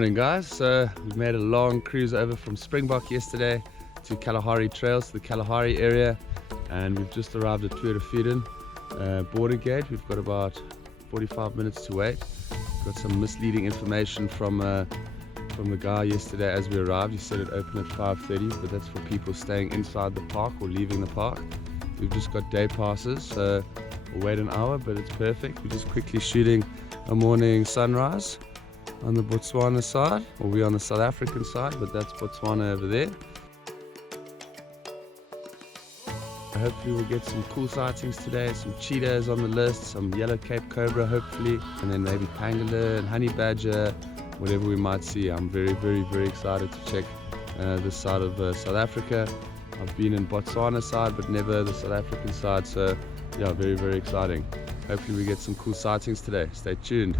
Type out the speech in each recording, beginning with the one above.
Morning guys, we've made a long cruise over from Springbok yesterday to Kalahari Trails, to the Kalahari area, and we've just arrived at Tweede border gate. We've got about 45 minutes to wait. Got some misleading information from the guy yesterday as we arrived. He said it opened at 5:30, but that's for people staying inside the park or leaving the park. We've just got day passes, so we'll wait an hour, but it's perfect. We're just quickly shooting a morning sunrise on the Botswana side, or we're on the South African side, but that's Botswana over there. Hopefully we'll get some cool sightings today, some cheetahs on the list, some yellow Cape Cobra hopefully, and then maybe pangolin and honey badger, whatever we might see. I'm very excited to check this side of South Africa. I've been in Botswana side but never the South African side, so yeah, very exciting. Hopefully we get some cool sightings today. Stay tuned.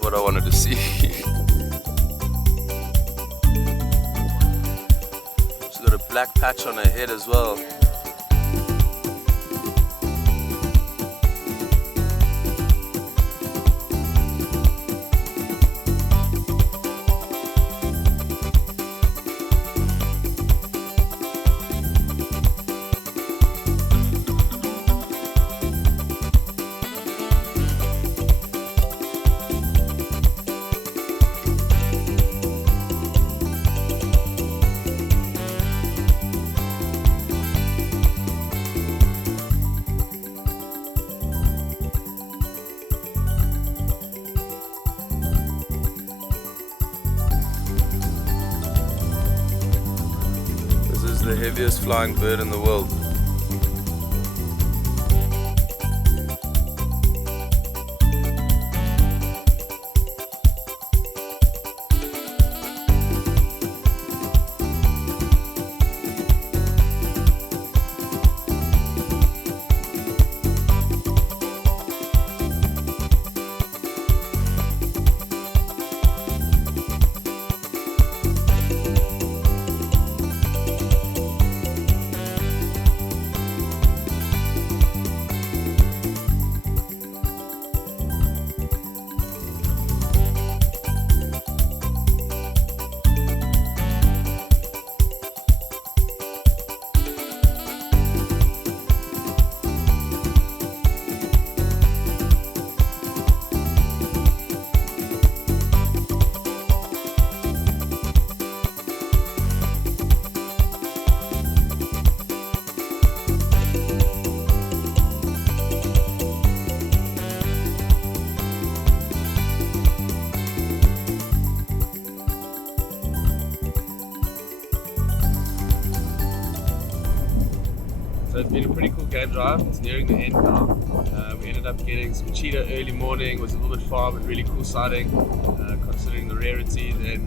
What I wanted to see. She's got a black patch on her head as well. The heaviest flying bird in the world. So it's been a pretty cool game drive. It's nearing the end now. We ended up getting some cheetah early morning. It was a little bit far, but really cool sighting considering the rarity. Then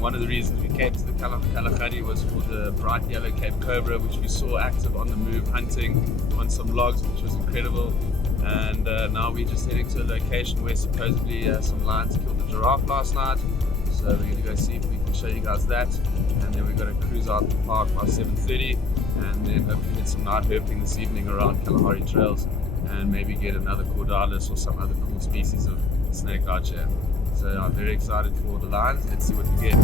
one of the reasons we came to the Kgalagadi was for the bright yellow Cape Cobra, which we saw active on the move hunting on some logs, which was incredible. And now we're just heading to a location where supposedly some lions killed the giraffe last night. So we're going to go see if we can show you guys that. And then we're going to cruise out the park by 7:30. And then hopefully get some night herping this evening around Kalahari Trails, and maybe get another cordalis or some other cool species of snake out here. So I'm very excited for the lions. Let's see what we get.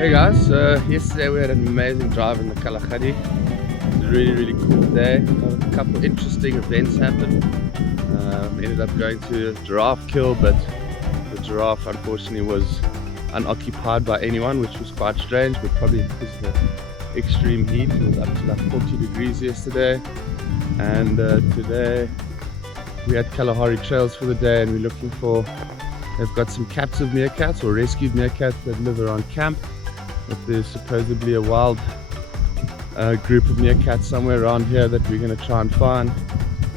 Hey guys, yesterday we had an amazing drive in the Kgalagadi. It was a really cool day. A couple of interesting events happened. We ended up going to a giraffe kill, but the giraffe unfortunately was unoccupied by anyone, which was quite strange, but probably because of the extreme heat. It was up to like 40 degrees yesterday, and today we had Kalahari Trails for the day, and we're looking for They've got some captive meerkats or rescued meerkats that live around camp, but there's supposedly a wild group of meerkats somewhere around here that we're going to try and find,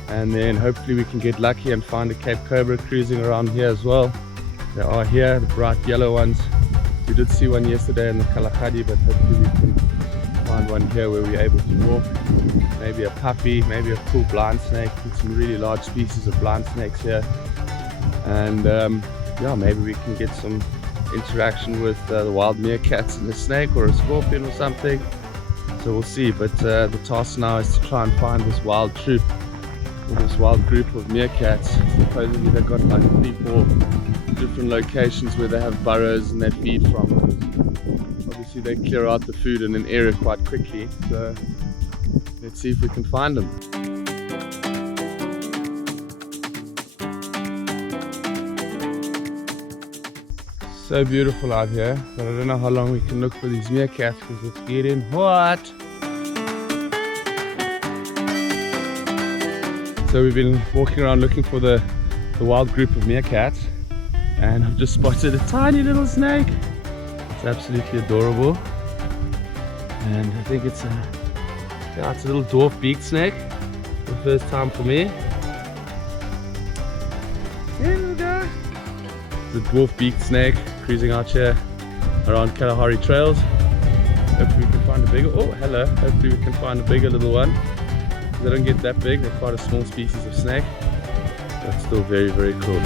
and then hopefully we can get lucky and find a Cape Cobra cruising around here as well. They are here, the bright yellow ones. We did see one yesterday in the Kgalagadi, but hopefully we can find one here where we're able to walk. Maybe a puppy, maybe a cool blind snake. There's some really large species of blind snakes here, and yeah, maybe we can get some interaction with the wild meerkats and the snake or a scorpion or something. So we'll see, but the task now is to try and find this wild troop or this wild group of meerkats. Supposedly they've got like 3-4 different locations where they have burrows and they feed from. Obviously they clear out the food in an area quite quickly, so let's see if we can find them. So beautiful out here, but I don't know how long we can look for these meerkats because it's getting hot. So we've been walking around looking for the wild group of meerkats, and I've just spotted a tiny little snake. It's absolutely adorable, and I think it's a little dwarf beaked snake. The first time for me. Here we go. The dwarf beaked snake cruising out here around Kalahari trails. Hopefully we can find a bigger, oh hello, hopefully we can find a bigger little one. They don't get that big, they're quite a small species of snake, but still very, very cool.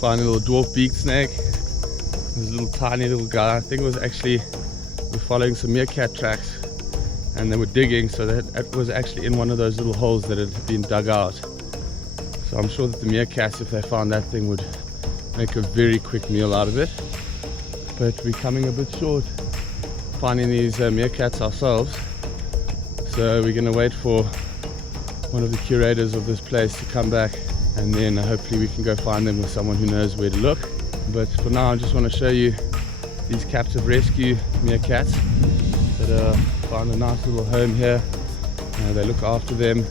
Find a little dwarf beaked snake. This little tiny little guy, I think it was actually, we're following some meerkat tracks and they were digging, so that it was actually in one of those little holes that had been dug out. So I'm sure that the meerkats, if they found that thing, would make a very quick meal out of it. But we're coming a bit short finding these meerkats ourselves, so we're going to wait for one of the curators of this place to come back, and then hopefully we can go find them with someone who knows where to look. But for now I just want to show you these captive rescue meerkats that found a nice little home here. They look after them,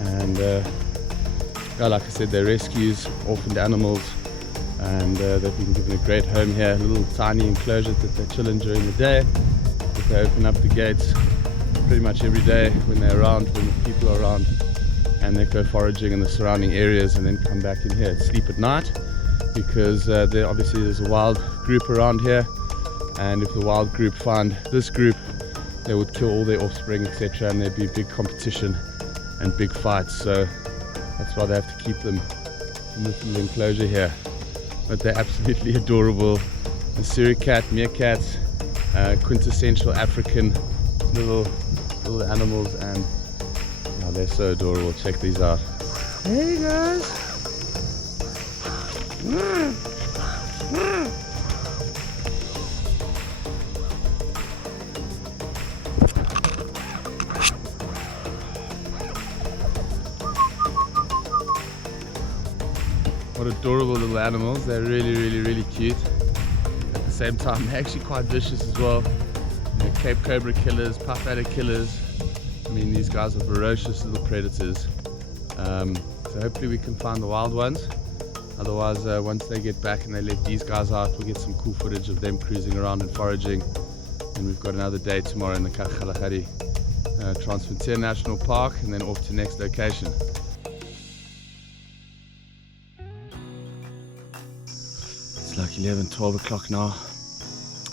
and yeah, like I said, they're rescues, orphaned animals, and they've been given a great home here, a little tiny enclosure that they chill in during the day. But they open up the gates pretty much every day when they're around, when people are around, and they go foraging in the surrounding areas and then come back in here and sleep at night, because obviously there's a wild group around here, and if the wild group find this group, they would kill all their offspring, etc., and there'd be big competition and big fights. So that's why they have to keep them in this little enclosure here. But they're absolutely adorable. The suricate, meerkats, quintessential African little animals, and oh, they're so adorable. Check these out. Hey guys! What adorable little animals. They're really, really, really cute. At the same time, they're actually quite vicious as well. They're Cape Cobra killers, puff adder killers. I mean, these guys are ferocious little predators. So hopefully we can find the wild ones. Otherwise, once they get back and they let these guys out, we'll get some cool footage of them cruising around and foraging. And we've got another day tomorrow in the Kgalagadi Transfrontier National Park, and then off to next location. It's like 11-12 o'clock now,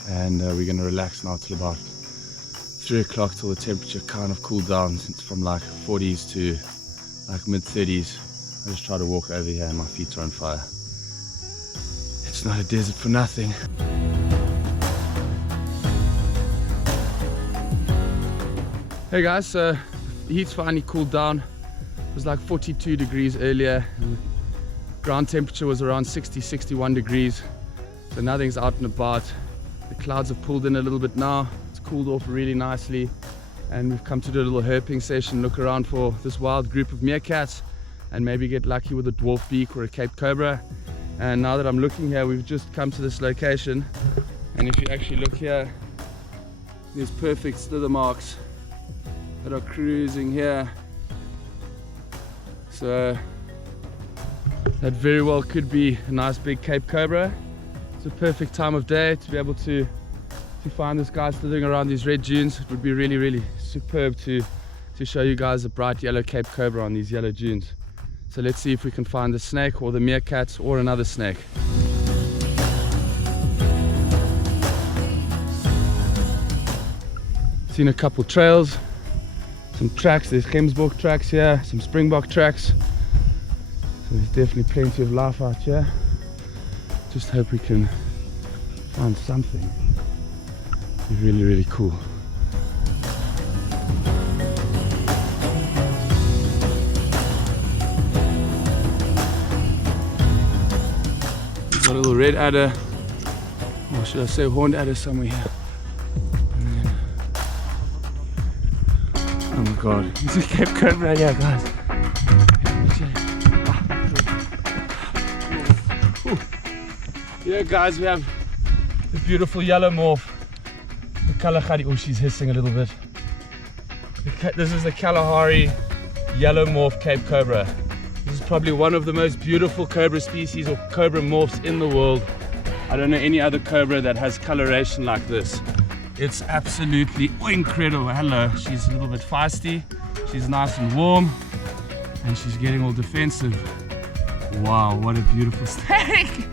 and we're going to relax now till about 3 o'clock, till the temperature kind of cooled down. It's from like 40s to like mid 30s. I just try to walk over here and my feet are on fire. It's not a desert for nothing. Hey guys, so the heat's finally cooled down. It was like 42 degrees earlier, and ground temperature was around 60-61 degrees. So nothing's out and about. The clouds have pulled in a little bit now. It's cooled off really nicely, and we've come to do a little herping session, look around for this wild group of meerkats, and maybe get lucky with a dwarf beak or a Cape Cobra. And now that I'm looking here, we've just come to this location, and if you actually look here, there's perfect slither marks that are cruising here So that very well could be a nice big Cape Cobra. It's a perfect time of day to be able to find this guy slithering around these red dunes. It would be really superb to show you guys a bright yellow Cape Cobra on these yellow dunes. So let's see if we can find the snake or the meerkat or another snake. Seen a couple trails, some tracks. There's Gemsbok tracks here, some Springbok tracks. So there's definitely plenty of life out here. Just hope we can find something. It'd be really cool. Got a little red adder, or should I say horned adder somewhere here. Oh my god, this is Cape Cobra here, guys. Yeah, guys, we have the beautiful yellow morph, the Kgalagadi. Oh, she's hissing a little bit. This is the Kalahari yellow morph Cape Cobra. This is probably one of the most beautiful cobra species or cobra morphs in the world. I don't know any other cobra that has coloration like this. It's absolutely incredible. Hello, she's a little bit feisty. She's nice and warm, and she's getting all defensive. Wow, what a beautiful snake!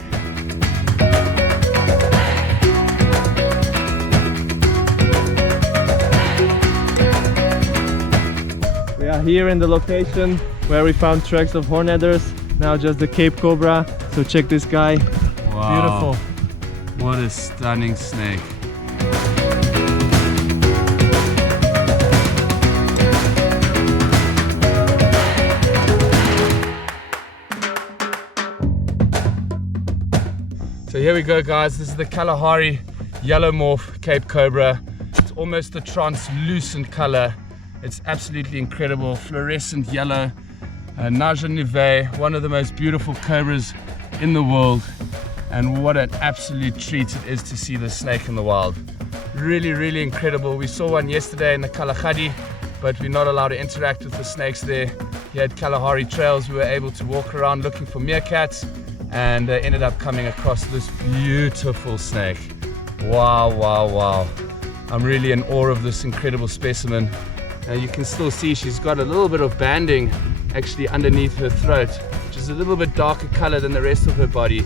We are here in the location where we found tracks of horned adders. Now just the Cape Cobra. So check this guy. Wow. Beautiful. What a stunning snake. So here we go, guys. This is the Kalahari yellow morph Cape Cobra. It's almost a translucent color. It's absolutely incredible. Fluorescent yellow. NAJA NIVEA, one of the most beautiful cobras in the world. And what an absolute treat it is to see this snake in the wild. Really incredible. We saw one yesterday in the Kgalagadi, but we're not allowed to interact with the snakes there. Here at Kalahari Trails, we were able to walk around looking for meerkats, and ended up coming across this beautiful snake. Wow. I'm really in awe of this incredible specimen. You can still see she's got a little bit of banding actually underneath her throat, which is a little bit darker color than the rest of her body.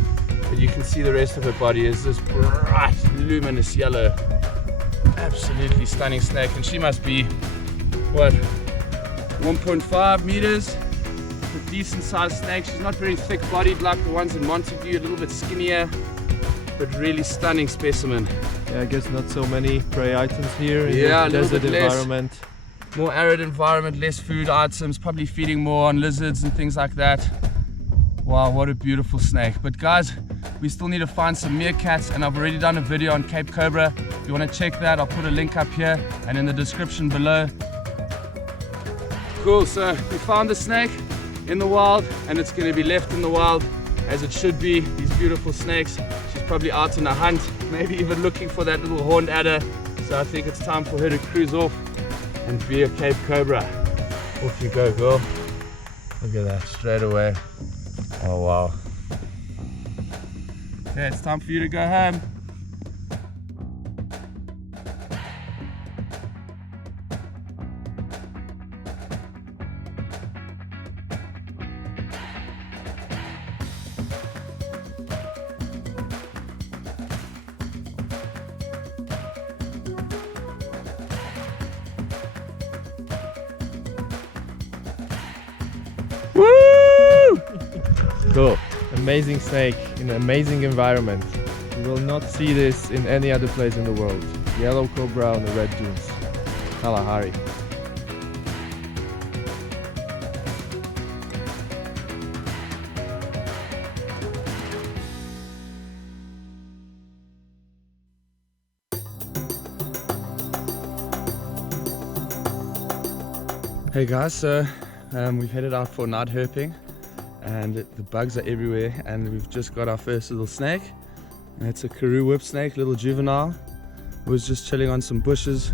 But you can see the rest of her body is this bright, luminous yellow. Absolutely stunning snake, and she must be, what, 1.5 meters? A decent sized snake. She's not very thick bodied like the ones in Montague, a little bit skinnier, but really stunning specimen. Yeah, I guess not so many prey items here in the desert environment. More arid environment, less food items, probably feeding more on lizards and things like that. Wow, what a beautiful snake. But guys, we still need to find some meerkats, and I've already done a video on Cape Cobra. If you want to check that, I'll put a link up here and in the description below. Cool, so we found the snake in the wild, and it's going to be left in the wild as it should be. These beautiful snakes. She's probably out on a hunt, maybe even looking for that little horned adder. So I think it's time for her to cruise off and be a Cape Cobra. Off you go, girl. Look at that, straight away. Oh wow. Okay, it's time for you to go home. Woo! Cool. Amazing snake in an amazing environment. You will not see this in any other place in the world. Yellow cobra on the red dunes. Kalahari. Hey guys, so we've headed out for night herping, and the bugs are everywhere, and we've just got our first little snake, and it's a Karoo whip snake, little juvenile. It was just chilling on some bushes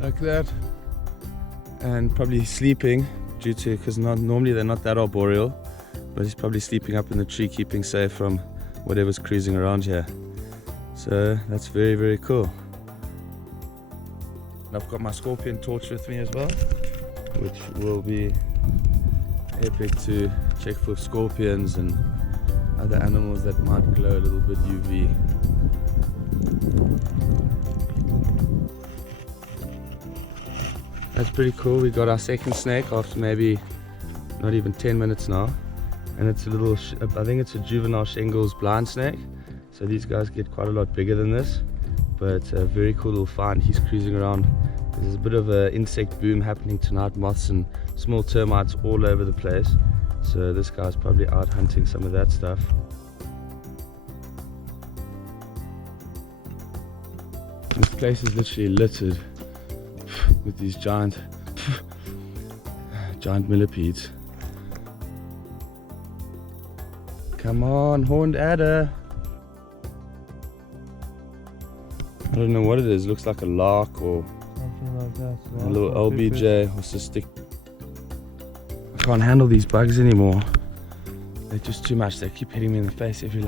like that and probably sleeping. due to, because normally they're not that arboreal, but he's probably sleeping up in the tree, keeping safe from whatever's cruising around here. So that's very, very cool. And I've got my scorpion torch with me as well, which will be epic to check for scorpions and other animals that might glow a little bit UV. That's pretty cool. We got our second snake after maybe not even 10 minutes now, and it's a little, I think it's a juvenile shingles blind snake, so these guys get quite a lot bigger than this, but a very cool little find. He's cruising around. There's a bit of an insect boom happening tonight, moths and small termites all over the place, so this guy's probably out hunting some of that stuff. This place is literally littered with these giant millipedes. Come on, horned adder. I don't know what it is. It looks like a lark or Something like that. a little LBJ or cystic. I can't handle these bugs anymore. They're just too much. They keep hitting me in the face every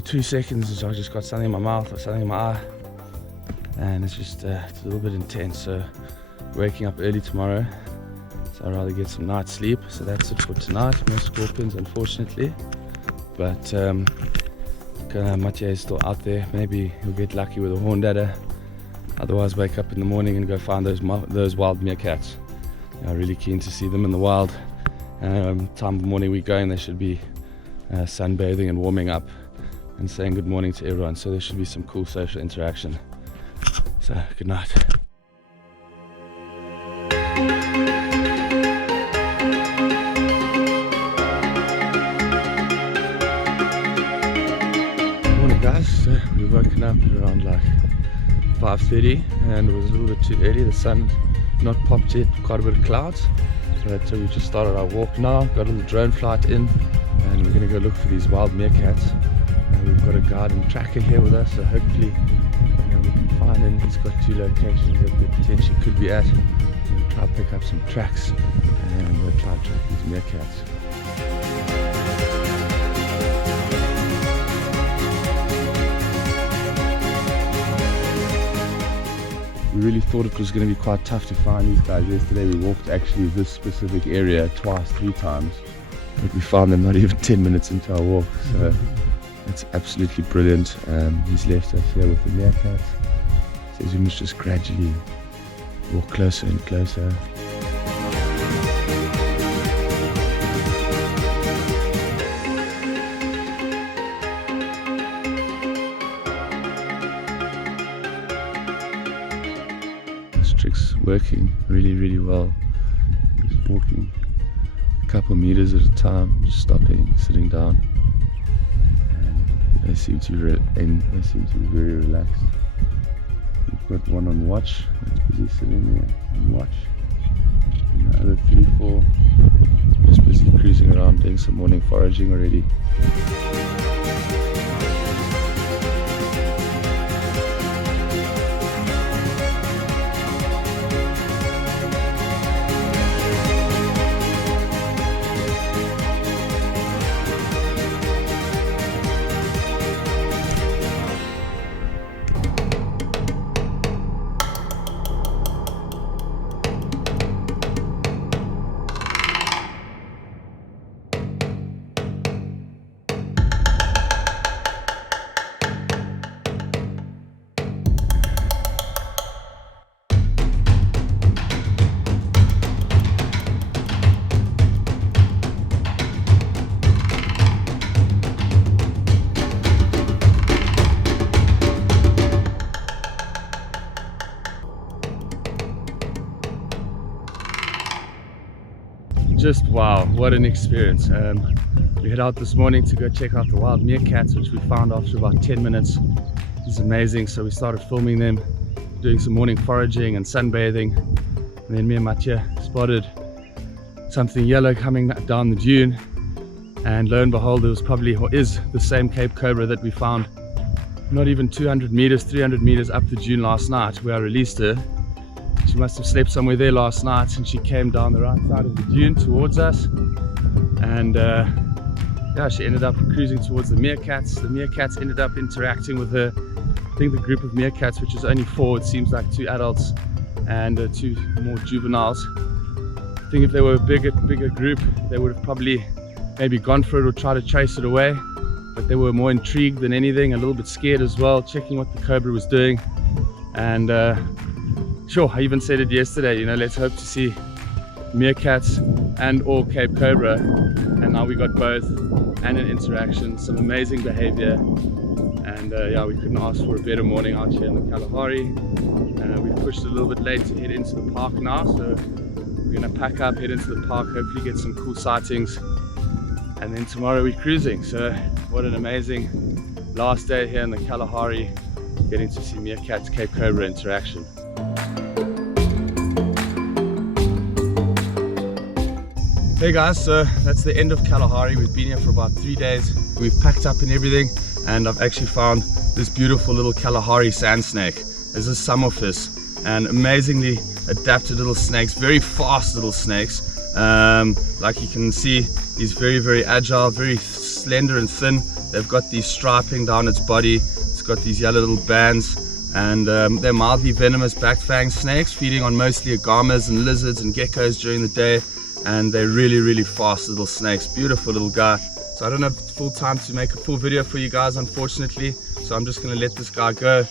2 seconds. I just got something in my mouth or something in my eye, and it's just it's a little bit intense. So waking up early tomorrow, so I'd rather get some night sleep. So that's it for tonight. No scorpions, unfortunately, but MatVanGeo is still out there. Maybe he'll get lucky with a horned adder. Otherwise, wake up in the morning and go find those wild meerkats. I'm really keen to see them in the wild. Time of morning we're going, they should be sunbathing and warming up and saying good morning to everyone. So there should be some cool social interaction. So good night. Morning guys, so we've woken up around like 5:30 and it was a little bit too early. The sun not popped yet, quite a bit of clouds. But we just started our walk now, got a little drone flight in, and we're going to go look for these wild meerkats. We've got a guide and tracker here with us, so hopefully we can find him. He's got 2 locations that we potentially could be at. We'll try to pick up some tracks and we'll try to track these meerkats. We really thought it was going to be quite tough to find these guys. Yesterday we walked actually this specific area twice, 3 times, but we found them not even 10 minutes into our walk, so it's absolutely brilliant. He's left us here with the meerkats. Says we must just gradually walk closer and closer. Trick's working really well. I'm just walking a couple meters at a time, just stopping, sitting down, and they seem to be very relaxed. We've got one on watch that's busy sitting there on watch, and the other 3, 4 just busy cruising around doing some morning foraging already. Just wow, what an experience. We head out this morning to go check out the wild meerkats, which we found after about 10 minutes. It's amazing. So we started filming them, doing some morning foraging and sunbathing, and then me and MatVanGeo spotted something yellow coming down the dune, and lo and behold, it was probably, or is, the same Cape Cobra that we found not even 200 meters, 300 meters up the dune last night, where I released her. She She must have slept somewhere there last night, and she came down the right side of the dune towards us. And yeah, she ended up cruising towards the meerkats. The meerkats ended up interacting with her. I think the group of meerkats, which is only 4, it seems like 2 adults and 2 more juveniles. I think if they were a bigger group, they would have probably maybe gone for it or tried to chase it away. But they were more intrigued than anything, a little bit scared as well, checking what the cobra was doing. And sure, I even said it yesterday, you know, let's hope to see meerkats and or Cape Cobra. And now we got both, and an interaction, some amazing behavior. And yeah, we couldn't ask for a better morning out here in the Kalahari. We've pushed a little bit late to head into the park now, so we're gonna pack up, head into the park, hopefully get some cool sightings, and then tomorrow we're cruising. So what an amazing last day here in the Kalahari, getting to see meerkats Cape Cobra interaction. Hey guys, so that's the end of Kalahari. We've been here for about 3 days. We've packed up and everything, and I've actually found this beautiful little Kalahari sand snake. This is Summerfish, and amazingly adapted little snakes, very fast little snakes. Like you can see, he's very agile, very slender and thin. They've got these striping down its body. It's got these yellow little bands, and they're mildly venomous back fang snakes, feeding on mostly agamas and lizards and geckos during the day. And they're really fast little snakes. Beautiful little guy. So I don't have full time to make a full video for you guys, unfortunately, so I'm just gonna let this guy go.